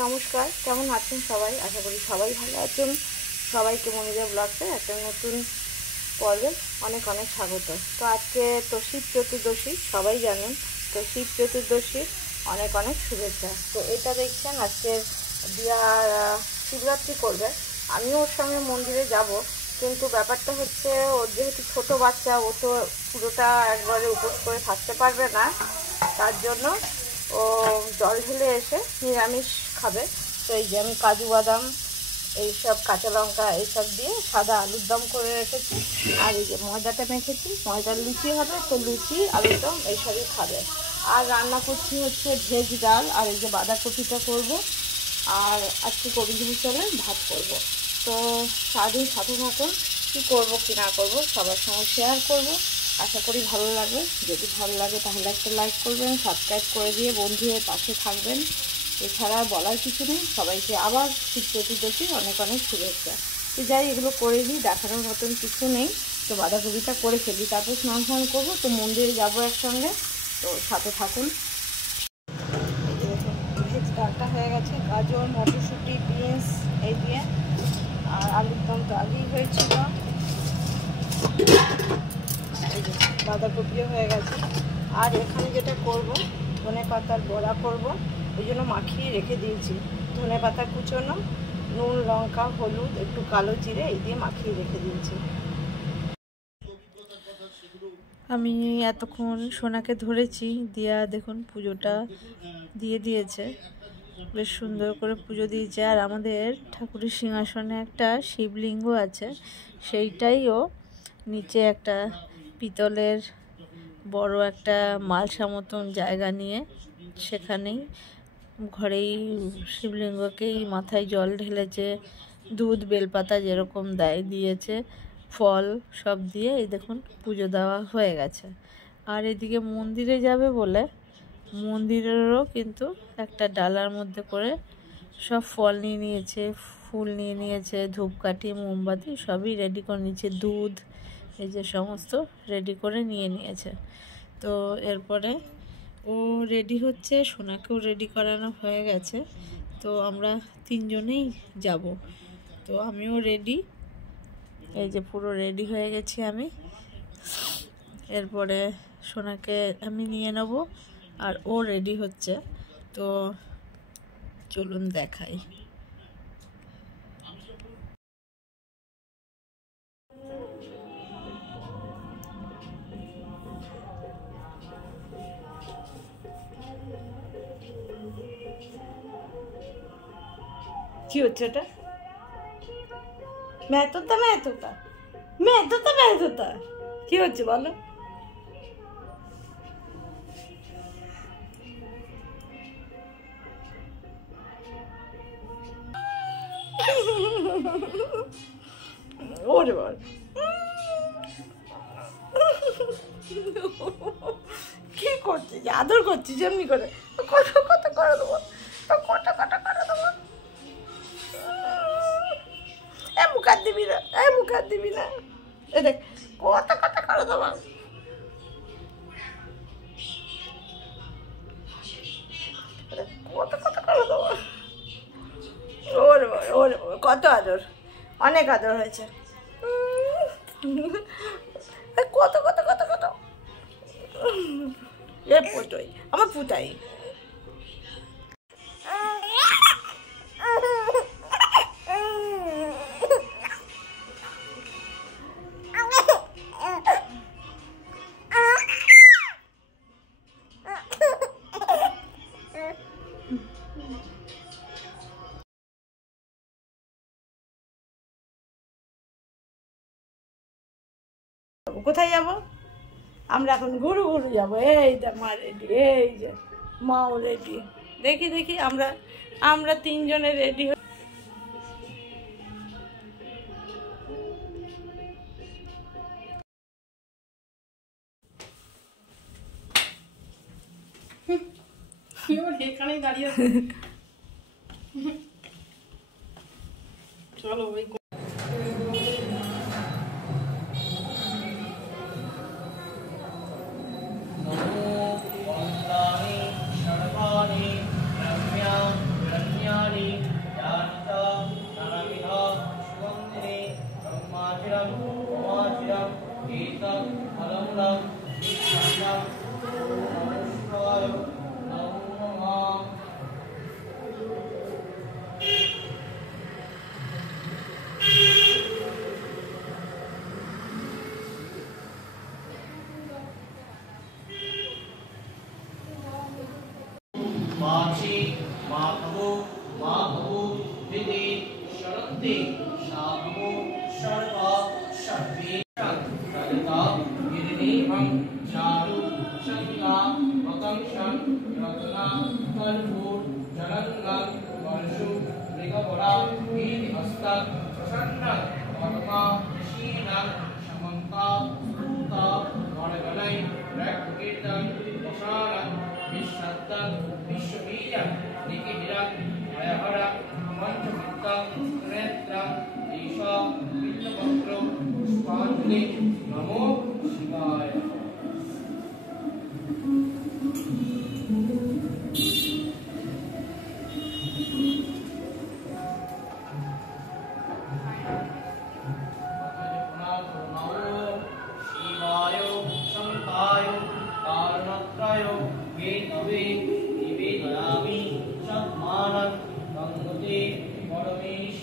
নমস্কার, কেমন আছেন সবাই? আশা করি সবাই ভালো আছেন। সবাইকে মনিজা ব্লগসে একটা নতুন পর্বে অনেক অনেক স্বাগত। তো আজকে তো শিব চতুর্দশী, সবাই জানেন। তো শিব চতুর্দশীর অনেক অনেক শুভেচ্ছা। তো এটা দেখছেন আজকে দিয়া শিবরাত্রি করবে, আমিও ওর সঙ্গে মন্দিরে যাব। কিন্তু ব্যাপারটা হচ্ছে, ওর যেহেতু ছোটো বাচ্চা, ও তো পুরোটা একবারে উপোস করে থাকতে পারবে না। তার জন্য ও জল ঢেলে এসে নিরামিষ খাবে। তো এই যে আমি কাজু বাদাম, এইসব কাঁচা লঙ্কা এইসব দিয়ে সাদা আলুর দম করে রেখেছি। আর এই যে ময়দাটা মেখেছি, ময়দার লুচি হবে। তো লুচি আলুর দম এইসবই খাবে। আর রান্না করছি হচ্ছে ভেজ ডাল, আর এই যে বাঁধাকপিটা করব। আর আজকে গোবিন্দভোগ চালের ভাত করব। তো সারাদিন সাথে থাকুন, কী করবো কী না করবো সবার সঙ্গে শেয়ার করব। আশা করি ভালো লাগবে। যদি ভালো লাগে তাহলে একটা লাইক করবেন, সাবস্ক্রাইব করে দিয়ে বন্ধুদের পাশে থাকবেন। এছাড়া বলার কিছু নেই। সবাইকে আবার শিব চতুর্দশীর অনেক অনেক শুভেচ্ছা। তো যাই, এগুলো করে দিই, দেখানোর মতন কিছু নেই। তো বাঁধাকপিটা করে ফেলি, তারপর স্নান করবো। তো মন্দিরে যাবো একসঙ্গে, তো সাথে থাকুন। ভেজ ডালটা হয়ে গেছে, গাজর, মটরশুঁটি, বিনস এই দিয়ে। আর আলুর দম তো আগেই হয়েছিল। এই যে বাঁধাকপিও হয়ে গেছে। আর এখানে যেটা করব, ধনে পাতার বড়া করব, ওই জন্য মাখিয়ে রেখে দিয়েছি। ধনে পাতা কুচোনো, নুন, লঙ্কা, হলুদ, একটু কালো জিরে এই দিয়ে মাখিয়ে রেখে দিয়েছি। আমি এতক্ষণ সোনাকে ধরেছি, দিয়া দেখুন পুজোটা দিয়ে দিয়েছে, বেশ সুন্দর করে পুজো দিয়েছে। আর আমাদের ঠাকুরের সিংহাসনে একটা শিবলিঙ্গ আছে, সেইটাইও নিচে একটা পিতলের বড় একটা মালসা মতন জায়গা নিয়ে সেখানেই ঘরেই শিবলিঙ্গকেই মাথায় জল ঢেলেছে, দুধ বেলপাতা যেরকম দিয়েছে, ফল সব দিয়ে এই দেখুন পুজো দেওয়া হয়ে গেছে। আর এদিকে মন্দিরে যাবে বলে মন্দিরেরও কিন্তু একটা ডালার মধ্যে করে সব ফল নিয়ে নিয়েছে, ফুল নিয়ে নিয়েছে, ধূপকাঠি, মোমবাতি সবই রেডি করে নিয়েছে, দুধ এই যে সমস্ত রেডি করে নিয়ে নিয়েছে। তো এরপরে ও রেডি হচ্ছে, সোনাকেও রেডি করানো হয়ে গেছে। তো আমরা তিনজনেই যাব। তো আমিও রেডি, এই যে পুরো রেডি হয়ে গেছি আমি। এরপরে সোনাকে আমি নিয়ে নেব, আর ও রেডি হচ্ছে। তো চলুন দেখাই। কি হচ্ছে এটা? মেহতোতা মেহতোতা মেহতোতা মেহতোতা কি হচ্ছে বলো? ওরে বল, কি করছিস? আদর করছিস এমনি করে? কত কত করে দেবো, কত কত করে দেবো। মুখ হাত দিবি না, মুখ হাত দিবি না। এ দেখ কত কত করে দেবো। কত কত করে দেবো। ওরে ওরে কত আদর, অনেক আদর হয়েছে। কত কত কত কত। এ পুটোই, আমার পুতাই। কোথায় যাব? আমরা এখন ঘুরু ঘুরু যাবো। এই যে মা রেডি, এই যে মাও রেডি। দেখি দেখি আমরা আমরা তিনজনে রেডি। এখানেই দাঁড়িয়ে চলো ওই माक्षी माधवो माधवो विदे शरन्ति शाभवो सर्वा सर्वे तदता गिरिनीहं चारु शङ्का वकंशं रत्ना कर्पूर जलङ्गं वर्षु मृगवरा वीरहस्तं प्रसन्नं वर्मा शीलं शमन्ता स्तुता गणगणै रक्तकीर्तं वसानं विश्वत्तं विश्ववीर्यं निकिहिरं भयहरं मञ्चमित्तं नेत्रं ईशा विष्णुभद्रो पुष्पाञ्जलि नमो शिवाय। शिवाय शङ्काय कारणत्रय वेदवे निवेदयामि सत्मानं गङ्गते परमेश।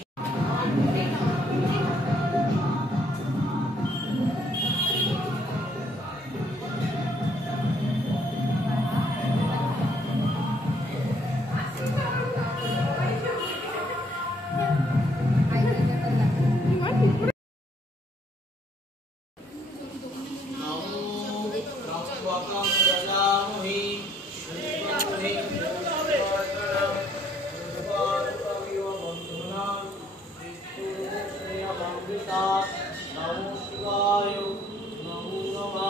नमो शिवाय नमो नमः।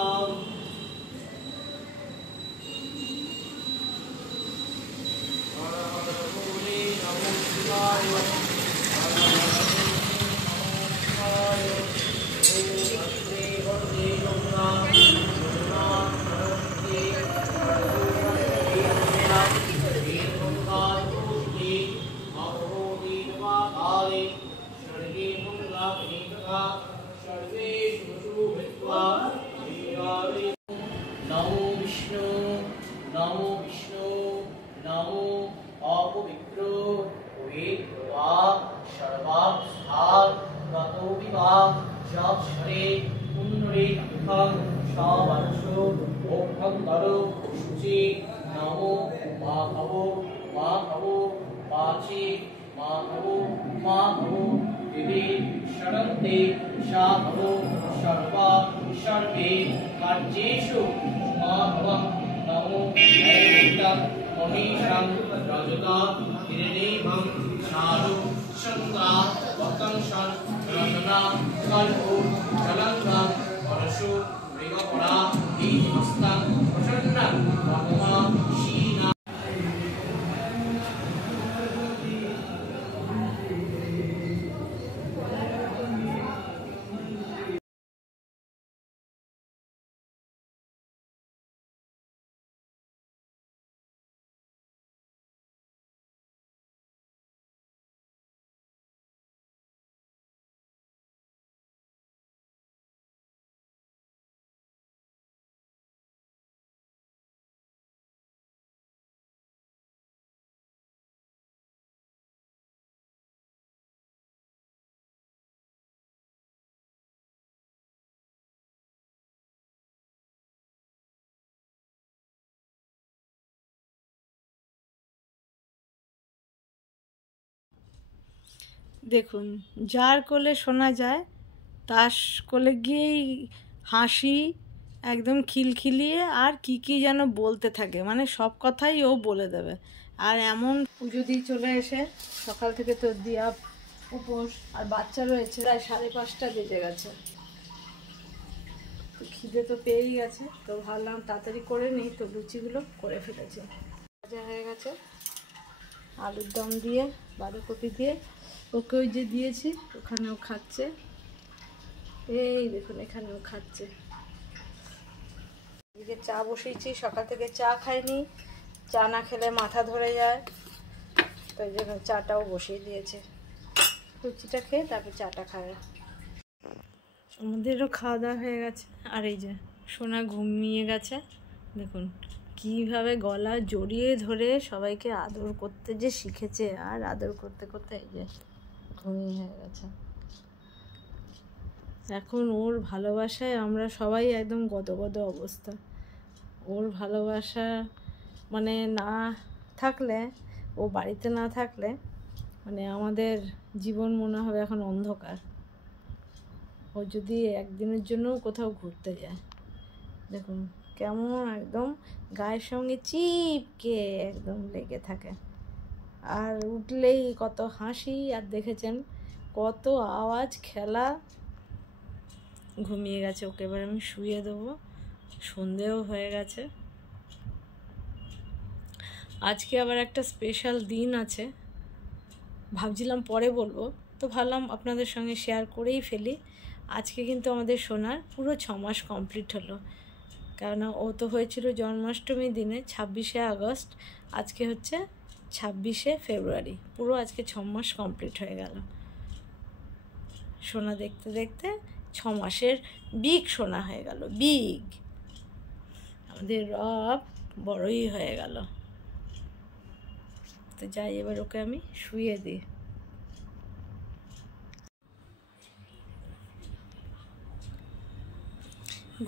हर हर भोले नमो शिवाय हर हर शिवाय ओम श्री हरि जगन्नाथ जगन्नाथ सरस्वती नमो विष्णु नमो अपवित्रो वेत्वा सर्वास्थान गतो विवाह जक्षरे पुण्डरे दुःखं शावंशो भोक्तं करो शुचि नमो माधवो वाची माधवो दिवे शरन्ते शाभवो सर्वा सर्वे कार्येषु माधवं नमो नैवेद्यं मनीषं रजता हिरण्यं चारु शङ्का वकंशं रत्ना कर्पूर जलङ्गं वर्षु मृगवरा वीरहस्तं प्रसन्नं वर्मा शीलं। দেখুন, যার কোলে শোনা যায় তার কোলে গিয়েই হাসি একদম খিলখিলিয়ে আর কি যেন বলতে থাকে, মানে সব কথাই ও বলে দেবে। আর এমন পুজো দিয়ে চলে এসে সকাল থেকে তো দিয়া উপোস, আর বাচ্চা রয়েছে, প্রায় 5:30 বেজে গেছে। তো খিদে তো পেয়েই গেছে, তো ভাবলাম তাড়াতাড়ি করে নিই, তো লুচিগুলো করে ফেলেছি। ভাজা হয়ে গেছে, আলুর দম দিয়ে বাঁধাকপি দিয়ে ওকে ওই যে দিয়েছি, ওখানেও খাচ্ছে। এই দেখুন, এখানেও খাচ্ছে। এদিকে চা বসিয়েছি, সকাল থেকে চা খাইনি, চা না খেলে মাথা ধরে যায়, তো এই জন্য চাটাও বসিয়ে দিয়েছে। লুচিটা খেয়ে তারপর চাটা খায়। আমাদেরও খাওয়া দাওয়া হয়ে গেছে। আর এই যে সোনা ঘুমিয়ে গেছে, দেখুন কিভাবে গলা জড়িয়ে ধরে সবাইকে আদর করতে যে শিখেছে, আর আদর করতে করতে এই যে ঘুমিয়ে হয়ে গেছে। এখন ওর ভালোবাসায় আমরা সবাই একদম গদগদ অবস্থা। ওর ভালোবাসা মানে না থাকলে, ও বাড়িতে না থাকলে মানে আমাদের জীবন মনে হবে এখন অন্ধকার। ও যদি একদিনের জন্যও কোথাও ঘুরতে যায়, দেখুন কেমন একদম গায়ের সঙ্গে চিপকে একদম লেগে থাকে। আর উঠলেই কত হাসি, আর দেখেছেন কত আওয়াজ, খেলা। ঘুমিয়ে গেছে, ওকে এবার আমি শুয়ে দেবো, সন্ধেও হয়ে গেছে। আজকে আবার একটা স্পেশাল দিন আছে, ভাবছিলাম পরে বলবো, তো ভাবলাম আপনাদের সঙ্গে শেয়ার করেই ফেলি। আজকে কিন্তু আমাদের সোনার পুরো 6 মাস কমপ্লিট হলো, কেননা ও তো হয়েছিল জন্মাষ্টমীর দিনে 26শে আগস্ট, আজকে হচ্ছে 26শে ফেব্রুয়ারি, পুরো আজকে 6 মাস কমপ্লিট হয়ে গেল। সোনা দেখতে দেখতে 6 মাসের বিগ সোনা হয়ে গেল, বিগ। আমাদের রব বড়ই হয়ে গেল। তো যাই, এবার ওকে আমি শুয়ে দিই।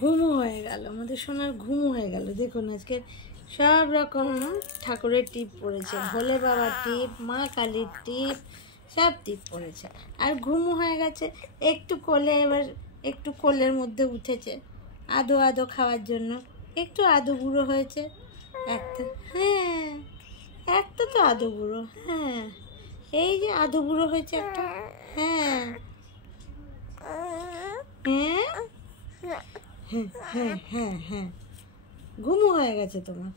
ঘুমও হয়ে গেল, আমাদের সোনার ঘুমও হয়ে গেল। দেখুন আজকে সব রকম ঠাকুরের টিপ পড়েছে, ভোলে বাবার টিপ, মা কালীর টিপ, সব টিপ পড়েছে। আর ঘুমও হয়ে গেছে। একটু কোলে, এবার একটু কোলের মধ্যে উঠেছে আদো আদো খাওয়ার জন্য। একটু আদো বুড়ো হয়েছে একটা, হ্যাঁ একটা তো আদো বুড়ো, হ্যাঁ এই যে আদো বুড়ো হয়েছে একটা, হ্যাঁ হ্যাঁ হ্যাঁ হ্যাঁ হ্যাঁ হ্যাঁ। ঘুমও হয়ে গেছে তোমার,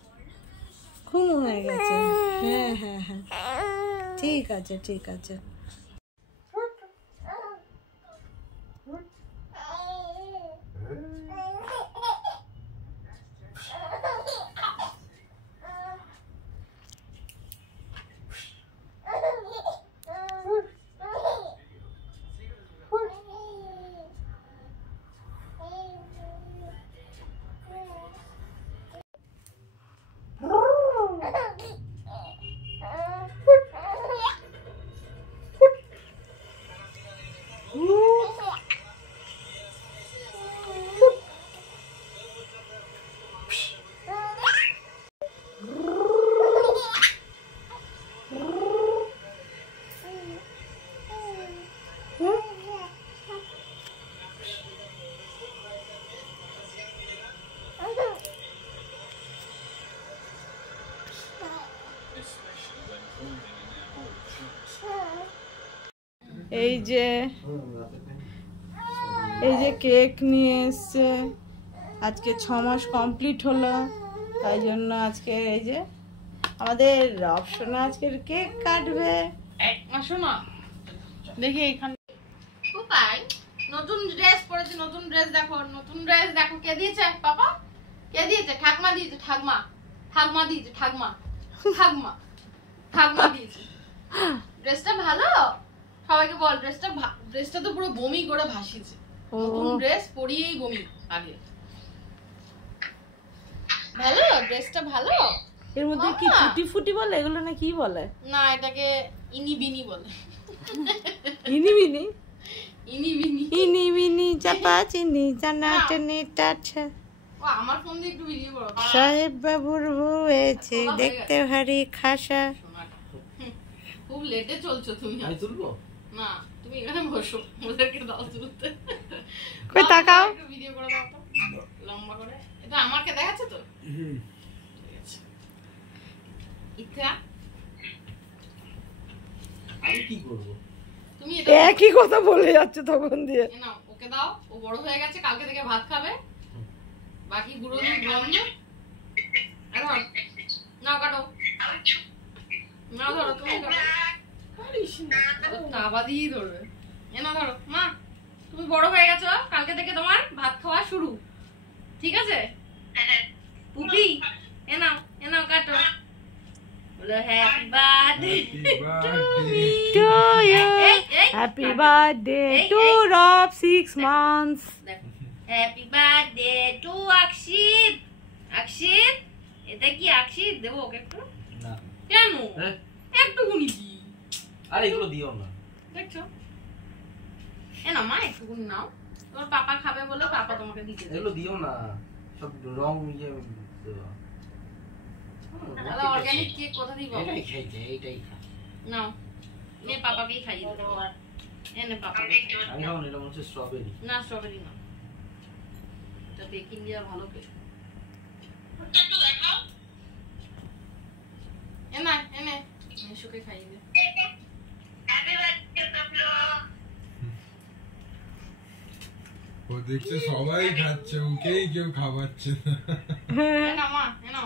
ঘুমও হয়ে গেছে, হ্যাঁ হ্যাঁ হ্যাঁ, ঠিক আছে ঠিক আছে। এই যে কেক নিয়ে এসছে, আজকে 6 মাস কমপ্লিট হলো, তাই জন্য আজকে এই যে আমাদের অপশনে আজকে কেক কাটবে। আসো না দেখি এখানে কোথায় নতুন ড্রেস পরেছে, নতুন ড্রেস দেখো, নতুন ড্রেস দেখো। কে দিয়েছে? পাপা? কে দিয়েছে? ঠাকমা দিয়েছে, ঠাকমা। ঠাকমা দিয়েছে, ঠাকমা। ঠাকমা ঠাকমা দিয়েছে। ড্রেসটা ভালো? সবাইকে বল ড্রেসটা তো পুরো বমি করে ভাসিয়েছে। নতুন ড্রেস পরিয়েই বমি আগে। ভালো ড্রেসটা, ভালো। এর মধ্যে কি ফুটি ফুটি বলে, এগুলো না কি বলে? না এটাকে ইনি বিনি বলে। ইনি বিনি, ইনি বিনি, ইনি বিনি চাপা চিনি চানা টেনে টাটা। ও আমার ফোন দিয়ে একটু ভিডিও করো। সাহেব বাবুর হয়েছে দেখতে ভারী খাসা। খুব লেটে চলছো তুমি। আমি তুলবো না, তুমি এখানে বসো, ওদেরকে দাও তুলতে। কই তাকাও, একটু ভিডিও করে দাও তো লম্বা করে। এটা আমাকে দেখাচ্ছে তো? ঠিক আছে। ইথা আমি কি করব? তুমি এটা একই কথা বলে যাচ্ছে তখন দিয়ে। নাও, ওকে দাও, ও বড় হয়ে গেছে, কালকে থেকে ভাত খাবে। বাকি গুঁড়ো দুধ বন্ধ। এখন নাও কাটো, নাও ধরো, তুমি কাটো। তাবাদিই ধরবে। এ না ধরো মা, তুমি বড় হয়ে গেছো, কালকে থেকে তোমার ভাত খাওয়া শুরু, ঠিক আছে? পুপি এ নাও কাটো। বলো happy birthday To you, happy birthday to Rob 6 months. Happy birthday to Akshit. Akshit দেখি আঁকছি দেবো ওকে একটু না কেন হ্যাঁ? একটু গুনি দি আরে এগুলো দিও না দেখছো এ না মা একটু গুনি নাও তোমার পাপা খাবে বলে পাপা তোমাকে দিতে এগুলো দিও না সব রং ইয়ে দেওয়া। তাহলে অর্গানিক কেক কোথা দিব এটাই খাইছে এইটাই খা নাও নে পাপাকেই খাইয়ে দাও এনে পাপা আমি খাবো না, এটা মনে হচ্ছে স্ট্রবেরি। না স্ট্রবেরি না এটা বেকিং দিয়া ভালো কেক এনে মিশুকে খাইয়ে দে ও দেখছে সবাই খাচ্ছে, ওকেই কেউ খাওয়াচ্ছে না। এনা মা এনো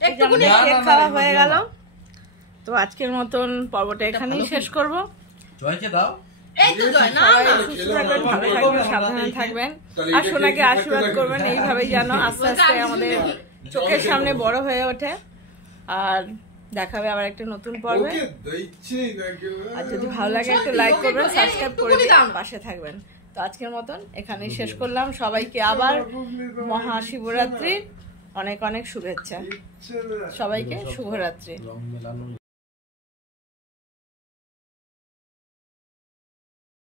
একটুখানি কেক খাওয়া হয়ে গেল। তো আজকের মতন পর্বটা এখানেই শেষ করব। জয়কে দাও। এই তো জয় না সবাই না সুস্থ থাকবেন, ভালো থাকবেন, সাবধানে থাকবেন আর সোনাকে আশীর্বাদ করবেন এইভাবেই যেন আস্তে আস্তে আমাদের চোখের সামনে বড় হয়ে ওঠে। আর দেখাবে আবার একটা নতুন পর্বে। ওকে দিচ্ছেই না কেউ। আর যদি ভালো লাগে একটু লাইক করবেন, সাবস্ক্রাইব করে দিন, পাশে থাকবেন। তো আজকের মতন এখানেই শেষ করলাম। সবাইকে আবার মহাশিবরাত্রির অনেক অনেক শুভেচ্ছা। দিচ্ছে না। সবাইকে শুভরাত্রি। রং মেলানো